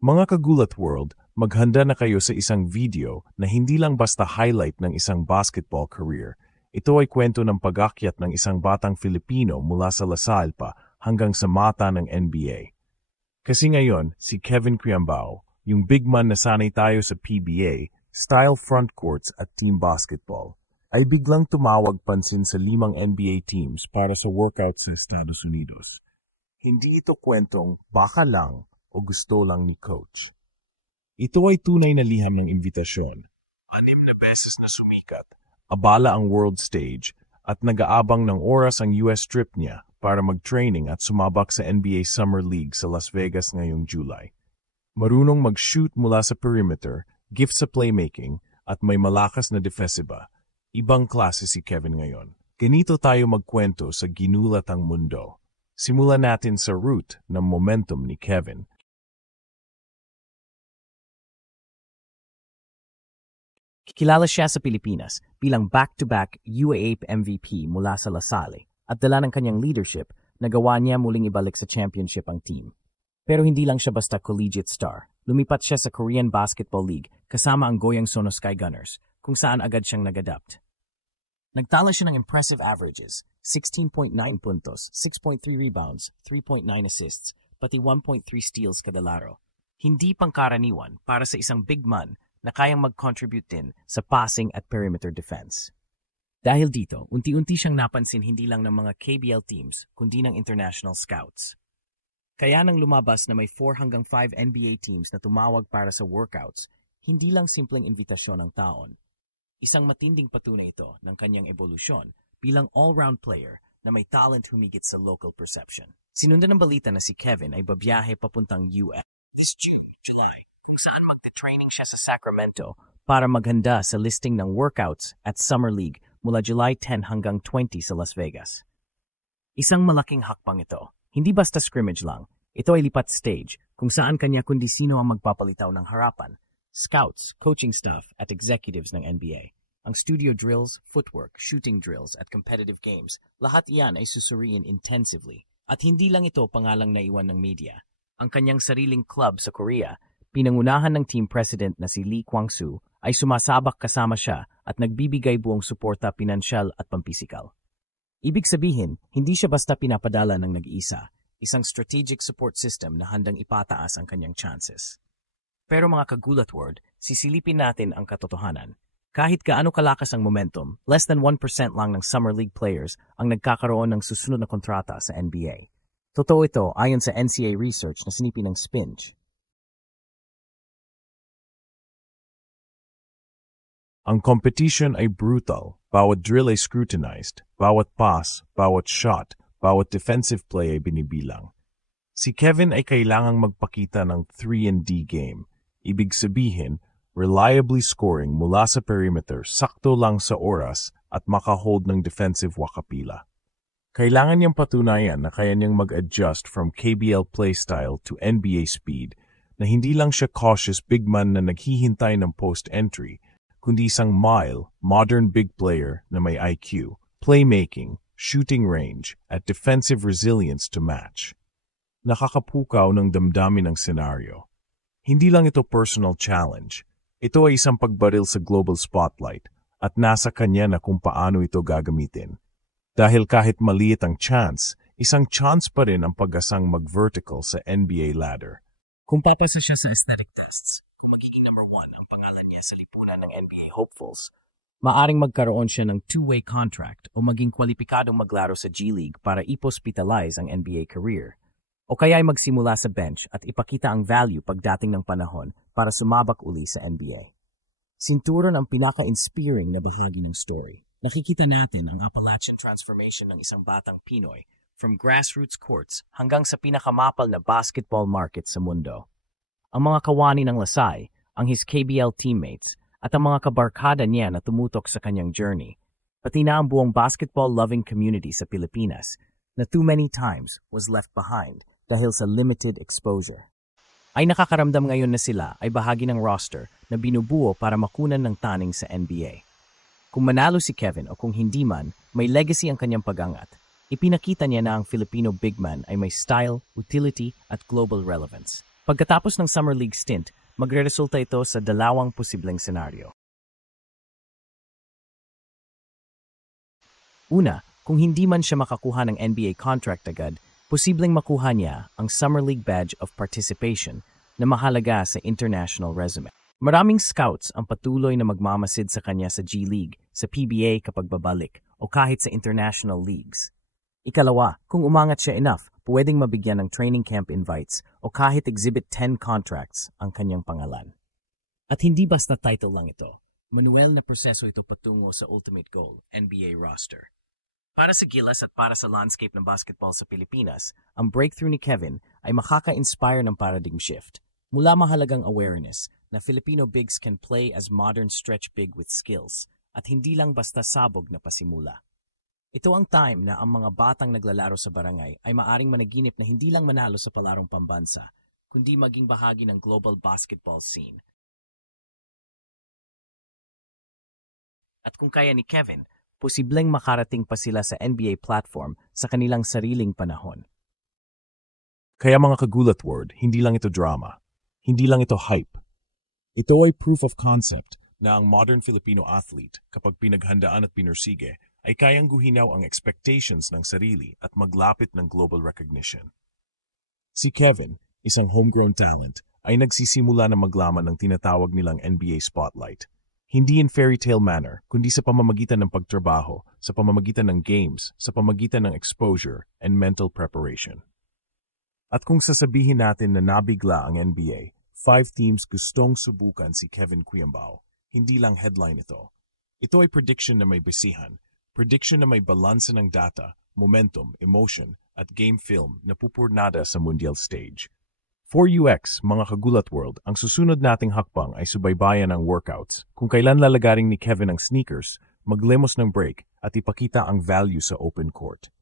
Mga kagulat world, maghanda na kayo sa isang video na hindi lang basta highlight ng isang basketball career. Ito ay kwento ng pag-akyat ng isang batang Filipino mula sa Lasal pa hanggang sa mata ng NBA. Kasi ngayon, si Kevin Criambao, yung big man na sanay tayo sa PBA, style front courts at team basketball, ay biglang tumawag pansin sa 5 NBA teams para sa workout sa Estados Unidos. Hindi ito kwentong baka lang o gusto lang ni coach. Ito ay tunay na liham ng imbitasyon. 6 na beses na sumikat, abala ang world stage, at nag-aabang ng oras ang US trip niya para mag-training at sumabak sa NBA Summer League sa Las Vegas ngayong July. Marunong mag-shoot mula sa perimeter, gift sa playmaking, at may malakas na defensiba. Ibang klase si Kevin ngayon. Ganito tayo magkwento sa ginulatang mundo. Simulan natin sa root ng momentum ni Kevin. Kilala siya sa Pilipinas bilang back-to-back UAAP MVP mula sa Lasal at dala ng kanyang leadership, nagawa niya muling ibalik sa championship ang team. Pero hindi lang siya basta collegiate star. Lumipat siya sa Korean Basketball League kasama ang Goyang Sono Sky Gunners, kung saan agad siyang nag-adapt. Nagtala siya ng impressive averages, 16.9 puntos, 6.3 rebounds, 3.9 assists, pati 1.3 steals kada laro. Hindi pangkaraniwan para sa isang big man na kayang mag-contribute din sa passing at perimeter defense. Dahil dito, unti-unti siyang napansin hindi lang ng mga KBL teams, kundi ng international scouts. Kaya nang lumabas na may 4 hanggang 5 NBA teams na tumawag para sa workouts, hindi lang simpleng invitasyon ng taon. Isang matinding patunay ito ng kanyang evolusyon bilang all-round player na may talent humigit sa local perception. Sinundan ng balita na si Kevin ay babiyahe papuntang US this June, July, kung saan magte-training siya sa Sacramento para maghanda sa listing ng workouts at Summer League mula July 10 hanggang 20 sa Las Vegas. Isang malaking hakbang ito. Hindi basta scrimmage lang. Ito ay lipat stage kung saan kanya kundi sino ang magpapalitaw ng harapan. Scouts, coaching staff at executives ng NBA. Ang studio drills, footwork, shooting drills at competitive games, lahat iyan ay susuriin intensively. At hindi lang ito pangalang naiwan ng media. Ang kanyang sariling club sa Korea, pinangunahan ng team president na si Lee Kwang-soo, ay sumasabak kasama siya at nagbibigay buong suporta pinansyal at pampisikal. Ibig sabihin, hindi siya basta pinapadala ng nag-iisa, isang strategic support system na handang ipataas ang kanyang chances. Pero mga kagulat word, sisilipin natin ang katotohanan. Kahit gaano kalakas ang momentum, less than 1% lang ng Summer League players ang nagkakaroon ng susunod na kontrata sa NBA. Totoo ito ayon sa NCAA research na sinipin ng Spinch. Ang competition ay brutal. Bawat drill ay scrutinized. Bawat pass, bawat shot, bawat defensive play ay binibilang. Si Kevin ay kailangang magpakita ng 3-and-D game. Ibig sabihin, reliably scoring mula sa perimeter, sakto lang sa oras at makahold ng defensive wakapila. Kailangan niyang patunayan na kaya niyang mag-adjust from KBL playstyle to NBA speed, na hindi lang siya cautious big man na naghihintay ng post-entry, kundi isang modern big player na may IQ, playmaking, shooting range, at defensive resilience to match. Nakakapukaw ng damdamin ang senaryo. Hindi lang ito personal challenge. Ito ay isang pagbaril sa global spotlight at nasa kanya na kung paano ito gagamitin. Dahil kahit maliit ang chance, isang chance pa rin ang pag-asang mag-vertical sa NBA ladder. Kung papasa siya sa aesthetic tests, kung magiging number 1 ang pangalan niya sa lipunan ng NBA hopefuls, maaring magkaroon siya ng 2-way contract o maging kwalipikadong maglaro sa G League para ipospitalize ang NBA career. O kaya ay magsimula sa bench at ipakita ang value pagdating ng panahon para sumabak uli sa NBA. Sinturon ang pinaka-inspiring na bahagi ng story. Nakikita natin ang Appalachian transformation ng isang batang Pinoy from grassroots courts hanggang sa pinakamapal na basketball market sa mundo. Ang mga kawani ng Lasai, ang his KBL teammates, at ang mga kabarkada niya na tumutok sa kanyang journey, pati na ang buong basketball-loving community sa Pilipinas na too many times was left behind dahil sa limited exposure. Ay nakakaramdam ngayon na sila ay bahagi ng roster na binubuo para makunan ng taning sa NBA. Kung manalo si Kevin o kung hindi man, may legacy ang kanyang pag-angat. Ipinakita niya na ang Filipino big man ay may style, utility at global relevance. Pagkatapos ng Summer League stint, magreresulta ito sa dalawang posibleng senaryo. Una, kung hindi man siya makakuha ng NBA contract agad, posibleng makuha niya ang Summer League Badge of Participation na mahalaga sa international resume. Maraming scouts ang patuloy na magmamasid sa kanya sa G League, sa PBA kapag babalik, o kahit sa international leagues. Ikalawa, kung umangat siya enough, pwedeng mabigyan ng training camp invites o kahit Exhibit 10 contracts ang kanyang pangalan. At hindi basta title lang ito. Manuel na proseso ito patungo sa ultimate goal, NBA roster. Para sa Gilas at para sa landscape ng basketball sa Pilipinas, ang breakthrough ni Kevin ay makaka-inspire ng paradigm shift. Mula mahalagang awareness na Filipino bigs can play as modern stretch big with skills at hindi lang basta sabog na pasimula. Ito ang time na ang mga batang naglalaro sa barangay ay maaring managinip na hindi lang manalo sa palarong pambansa, kundi maging bahagi ng global basketball scene. At kung kaya ni Kevin, posibleng makarating pa sila sa NBA platform sa kanilang sariling panahon. Kaya mga kagulat word, hindi lang ito drama. Hindi lang ito hype. Ito ay proof of concept na ang modern Filipino athlete, kapag pinaghandaan at pinursige, ay kayang guhinaw ang expectations ng sarili at maglapit ng global recognition. Si Kevin, isang homegrown talent, ay nagsisimula na maglaman ng tinatawag nilang NBA spotlight. Hindi in fairy tale manner, kundi sa pamamagitan ng pagtrabaho, sa pamamagitan ng games, sa pamamagitan ng exposure and mental preparation. At kung sasabihin natin na nabigla ang NBA, 5 teams gustong subukan si Kevin Cuyambao, hindi lang headline ito. Ito ay prediction na may basihan, prediction na may balanse ng data, momentum, emotion, at game film na pupurnada sa mundial stage. For UX, mga kagulat world, ang susunod nating hakbang ay subaybayan ang workouts. Kung kailan lalagaring ni Kevin ang sneakers, maglemos ng break at ipakita ang value sa open court.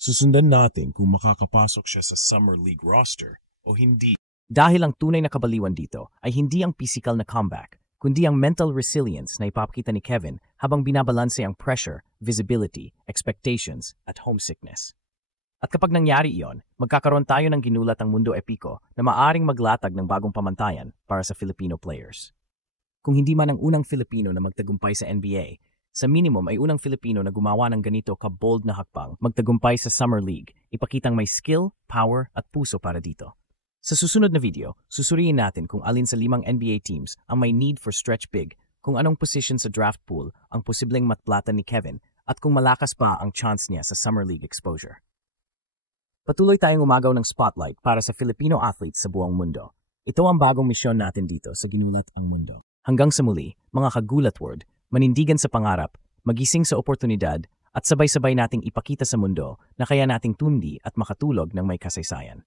Susundan natin kung makakapasok siya sa Summer League roster o hindi. Dahil ang tunay na kabaliwan dito ay hindi ang physical na comeback, kundi ang mental resilience na ipapakita ni Kevin habang binabalanse ang pressure, visibility, expectations, at homesickness. At kapag nangyari iyon, magkakaroon tayo ng ginulat ang mundo epiko na maaring maglatag ng bagong pamantayan para sa Filipino players. Kung hindi man ang unang Filipino na magtagumpay sa NBA, sa minimum ay unang Filipino na gumawa ng ganito ka-bold na hakbang, magtagumpay sa Summer League, ipakitang may skill, power at puso para dito. Sa susunod na video, susuriin natin kung alin sa 5 NBA teams ang may need for stretch big, kung anong position sa draft pool ang posibleng matplatan ni Kevin, at kung malakas pa ang chance niya sa Summer League exposure. Patuloy tayong umagaw ng spotlight para sa Filipino athletes sa buong mundo. Ito ang bagong misyon natin dito sa Ginulat ang Mundo. Hanggang sa muli, mga kagulat word, manindigan sa pangarap, magising sa oportunidad, at sabay-sabay nating ipakita sa mundo na kaya nating tundi at makatulog ng may kasaysayan.